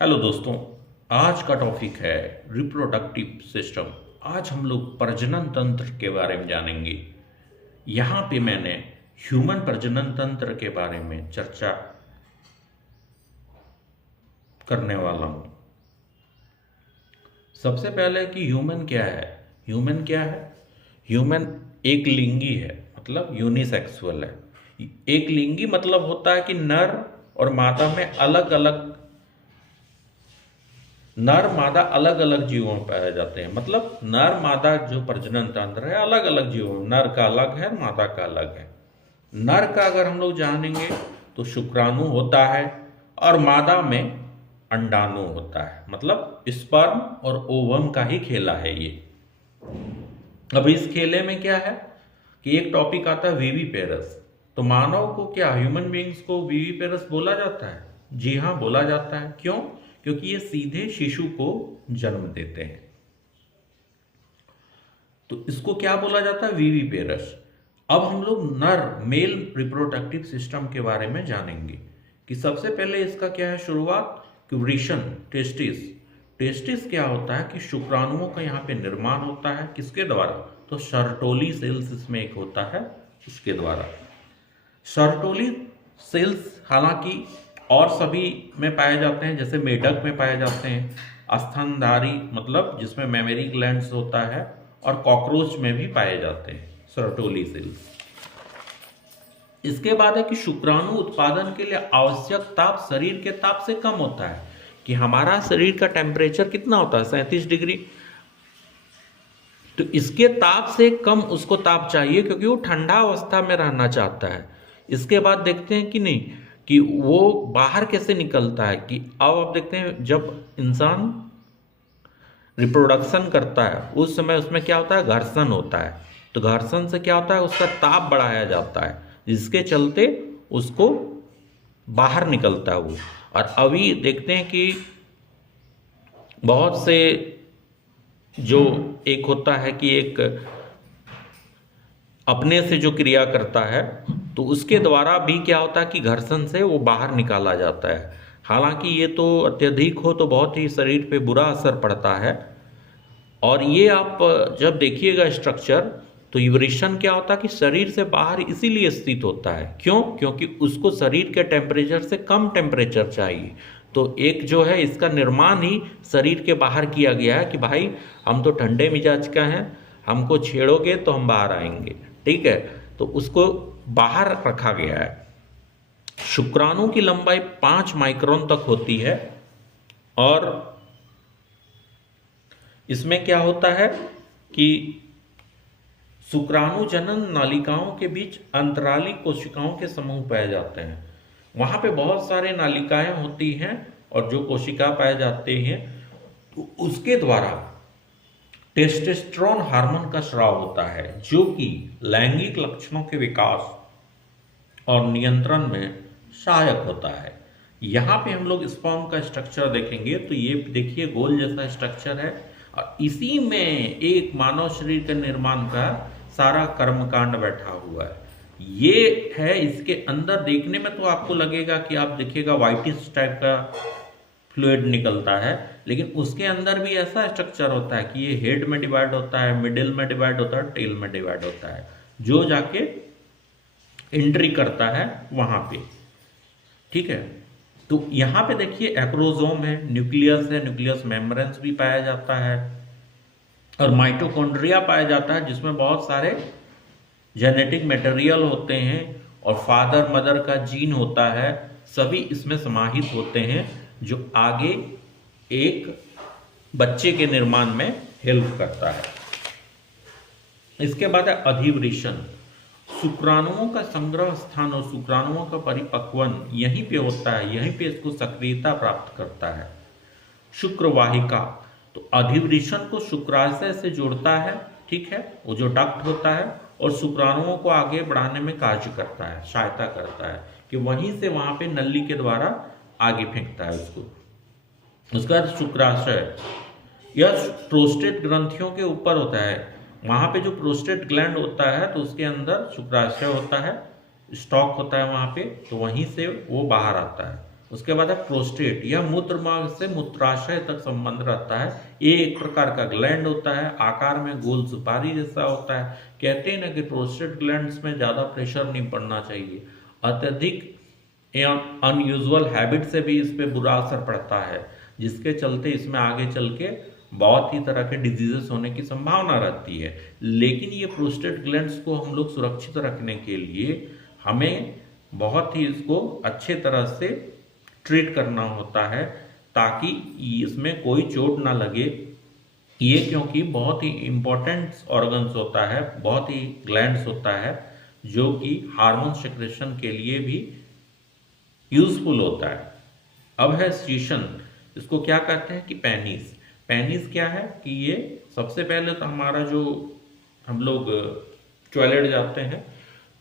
Hello दोस्तों। आज का टॉपिक है रिप्रोडक्टिव सिस्टम। आज हम लोग प्रजनन तंत्र के बारे में जानेंगे। यहाँ पे मैंने ह्यूमन प्रजनन तंत्र के बारे में चर्चा करने वाला हूँ। सबसे पहले कि ह्यूमन क्या है। ह्यूमन क्या है? ह्यूमन एक लिंगी है, मतलब यूनिसेक्सुअल है। एक लिंगी मतलब होता है कि नर और मादा में अलग अलग नर मादा अलग अलग जीवों में पाए जाते हैं। मतलब नर मादा जो प्रजनन तंत्र है अलग अलग जीवों में, नर का अलग है, मादा का अलग है। नर का अगर हम लोग जानेंगे तो शुक्राणु होता है और मादा में अंडाणु होता है। मतलब स्पर्म और ओवम का ही खेला है ये। अब इस खेले में क्या है कि एक टॉपिक आता है वीवीपेरस। तो मानव को क्या, ह्यूमन बींग्स को वीवीपेरस बोला जाता है? जी हाँ, बोला जाता है। क्यों? क्योंकि ये सीधे शिशु को जन्म देते हैं। तो इसको क्या बोला जाता है? वीवीपेरस। अब हम लोग नर मेल रिप्रोडक्टिव सिस्टम के बारे में जानेंगे कि सबसे पहले इसका क्या है शुरुआत कि वृषण, टेस्टिस। टेस्टिस क्या होता है कि शुक्राणुओं का यहाँ पे निर्माण होता है। किसके द्वारा? तो सर्टोली सेल्स इसमें एक होता है, उसके द्वारा। सर्टोली सेल्स हालांकि और सभी में पाए जाते हैं, जैसे मेढक में पाए जाते हैं, स्तनधारी मतलब जिसमें मेमरी ग्लैंड्स होता है, और कॉकरोच में भी पाए जाते हैं सर्टोली सेल्स। इसके बाद है कि शुक्राणु उत्पादन के लिए आवश्यक ताप शरीर के ताप से कम होता है। कि हमारा शरीर का टेम्परेचर कितना होता है? 37 डिग्री। तो इसके ताप से कम उसको ताप चाहिए, क्योंकि वो ठंडा अवस्था में रहना चाहता है। इसके बाद देखते हैं कि नहीं कि वो बाहर कैसे निकलता है। कि अब आप देखते हैं जब इंसान रिप्रोडक्शन करता है उस समय उसमें क्या होता है? घर्षण होता है। तो घर्षण से क्या होता है? उसका ताप बढ़ाया जाता है, जिसके चलते उसको बाहर निकलता है वो। और अभी देखते हैं कि बहुत से जो एक होता है कि एक अपने से जो क्रिया करता है, तो उसके द्वारा भी क्या होता है कि घर्षण से वो बाहर निकाला जाता है। हालांकि ये तो अत्यधिक हो तो बहुत ही शरीर पे बुरा असर पड़ता है। और ये आप जब देखिएगा स्ट्रक्चर, तो इवोल्यूशन क्या होता है कि शरीर से बाहर इसीलिए स्थित होता है। क्यों? क्योंकि उसको शरीर के टेम्परेचर से कम टेम्परेचर चाहिए। तो एक जो है इसका निर्माण ही शरीर के बाहर किया गया है कि भाई हम तो ठंडे मिजाज का हैं, हमको छेड़ोगे तो हम बाहर आएंगे, ठीक है। तो उसको बाहर रखा गया है। शुक्राणु की लंबाई 5 माइक्रोन तक होती है। और इसमें क्या होता है कि शुक्राणु जनन नालिकाओं के बीच अंतराली कोशिकाओं के समूह पाए जाते हैं। वहां पे बहुत सारे नालिकाएं होती हैं और जो कोशिका पाए जाते हैं, तो उसके द्वारा टेस्टोस्टेरोन हार्मोन का स्राव होता है, जो कि लैंगिक लक्षणों के विकास और नियंत्रण में सहायक होता है। यहाँ पे हम लोग स्पर्म का स्ट्रक्चर देखेंगे तो ये देखिए गोल जैसा स्ट्रक्चर है, और इसी में एक मानव शरीर के निर्माण का सारा कर्मकांड बैठा हुआ है। ये है, इसके अंदर देखने में तो आपको लगेगा कि आप देखिएगा व्हाइटिश टाइप का फ्लूइड निकलता है, लेकिन उसके अंदर भी ऐसा स्ट्रक्चर होता है कि ये हेड में डिवाइड होता है, मिडिल में डिवाइड होता है, टेल में डिवाइड होता है, जो जाके एंट्री करता है वहां पे, ठीक है। तो यहाँ पे देखिए एक्रोसोम है, न्यूक्लियस है, न्यूक्लियस मेम्ब्रेन्स भी पाया जाता है, और माइटोकॉन्ड्रिया पाया जाता है, जिसमें बहुत सारे जेनेटिक मटेरियल होते हैं, और फादर मदर का जीन होता है, सभी इसमें समाहित होते हैं, जो आगे एक बच्चे के निर्माण में हेल्प करता है। इसके बाद है अधिवृषण। शुक्राणुओं का संग्रह स्थान और शुक्राणुओं का परिपक्वन यहीं पे होता है, यहीं पे इसको सक्रियता प्राप्त करता है। शुक्रवाहिका, तो अधिवृषण को शुक्राशय से जोड़ता है, ठीक है, वो जो डक्ट होता है, और शुक्राणुओं को आगे बढ़ाने में कार्य करता है, सहायता करता है, कि वहीं से वहां पे नली के द्वारा आगे फेंकता है उसको। उसका शुक्राशय, यह प्रोस्टेट ग्रंथियों के ऊपर होता है। वहां पे जो प्रोस्टेट ग्लैंड होता है, तो उसके अंदर शुक्राशय होता है, स्टॉक होता है वहां पे, तो वहीं से वो बाहर आता है। उसके बाद है प्रोस्टेट, यह मूत्र मार्ग से मूत्राशय तक संबंध रहता है। ये एक प्रकार का ग्लैंड होता है, आकार में गोल सुपारी जैसा होता है। कहते हैं ना कि प्रोस्टेट ग्लैंड्स में ज्यादा प्रेशर नहीं पड़ना चाहिए, अत्यधिक अनयूजुअल हैबिट से भी इस पे बुरा असर पड़ता है, जिसके चलते इसमें आगे चल के बहुत ही तरह के डिजीजेस होने की संभावना रहती है। लेकिन ये प्रोस्टेट ग्लैंड्स को हम लोग सुरक्षित रखने के लिए हमें बहुत ही इसको अच्छे तरह से ट्रीट करना होता है, ताकि इसमें कोई चोट ना लगे। ये क्योंकि बहुत ही इंपॉर्टेंट ऑर्गन्स होता है, बहुत ही ग्लैंड्स होता है, जो कि हार्मोन सेक्रेशन के लिए भी यूजफुल होता है। अब है सीशन, इसको क्या कहते हैं कि पेनिस। पेनिस क्या है कि ये सबसे पहले तो हमारा जो हम लोग टॉयलेट जाते हैं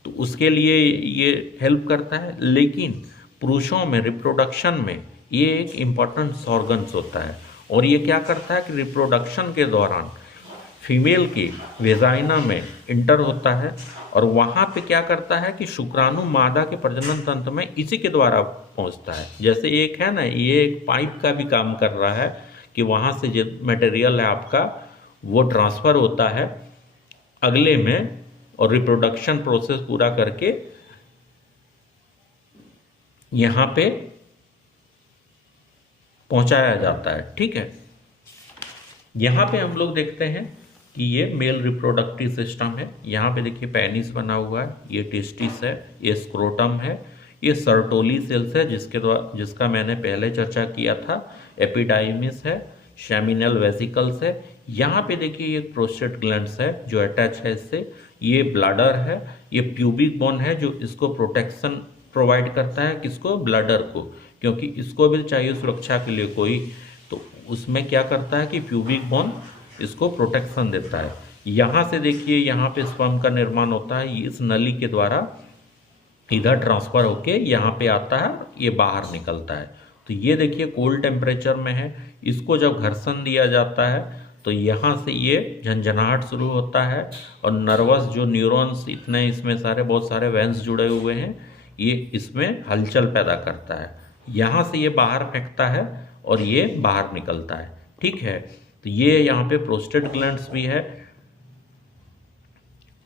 तो उसके लिए ये हेल्प करता है, लेकिन पुरुषों में रिप्रोडक्शन में ये एक इम्पॉर्टेंट ऑर्गन्स होता है। और ये क्या करता है कि रिप्रोडक्शन के दौरान फीमेल के वेजाइना में इंटर होता है, और वहाँ पे क्या करता है कि शुक्राणु मादा के प्रजनन तंत्र में इसी के द्वारा पहुँचता है। जैसे एक है ना, ये एक पाइप का भी काम कर रहा है कि वहाँ से जो मटेरियल है आपका वो ट्रांसफ़र होता है अगले में, और रिप्रोडक्शन प्रोसेस पूरा करके यहाँ पे पहुँचाया जाता है। ठीक है, यहाँ पे हम लोग देखते हैं कि ये मेल रिप्रोडक्टिव सिस्टम है। यहाँ पे देखिए पेनिस बना हुआ है, ये टेस्टिस है, ये स्क्रोटम है, ये सर्टोली सेल्स है जिसका मैंने पहले चर्चा किया था, एपिडाइमिस है, शेमिनल वेसिकल्स है। यहाँ पे देखिए ये प्रोस्टेट ग्लैंड्स है जो अटैच है इससे, ये ब्लैडर है, ये प्यूबिक बोन है जो इसको प्रोटेक्शन प्रोवाइड करता है, किसको, ब्लैडर को, क्योंकि इसको भी चाहिए सुरक्षा के लिए कोई, तो उसमें क्या करता है कि प्यूबिक बोन इसको प्रोटेक्शन देता है। यहाँ से देखिए यहाँ पे स्पर्म का निर्माण होता है, इस नली के द्वारा इधर ट्रांसफर होके यहाँ पे आता है, ये बाहर निकलता है। तो ये देखिए कोल्ड टेम्परेचर में है, इसको जब घर्षण दिया जाता है तो यहाँ से ये झंझनाहट शुरू होता है, और नर्वस जो न्यूरॉन्स इतने इसमें सारे बहुत सारे वेन्स जुड़े हुए हैं, ये इसमें हलचल पैदा करता है। यहाँ से ये बाहर फेंकता है और ये बाहर निकलता है। ठीक है, तो ये यहाँ पे प्रोस्टेट ग्लैंड्स भी है,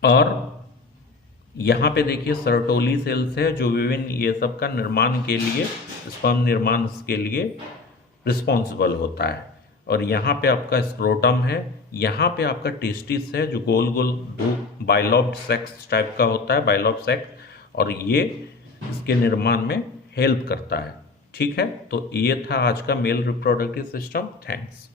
और यहाँ पे देखिए सर्टोली सेल्स है जो विभिन्न ये सब का निर्माण के लिए, स्पर्म निर्माण के लिए रिस्पॉन्सिबल होता है। और यहाँ पे आपका स्क्रोटम है, यहाँ पे आपका टेस्टिस है जो गोल गोल दो बाइलॉब्ड सेक्स टाइप का होता है, बाइलॉब्ड सेक्स, और ये इसके निर्माण में हेल्प करता है। ठीक है, तो ये था आज का मेल रिप्रोडक्टिव सिस्टम। थैंक्स।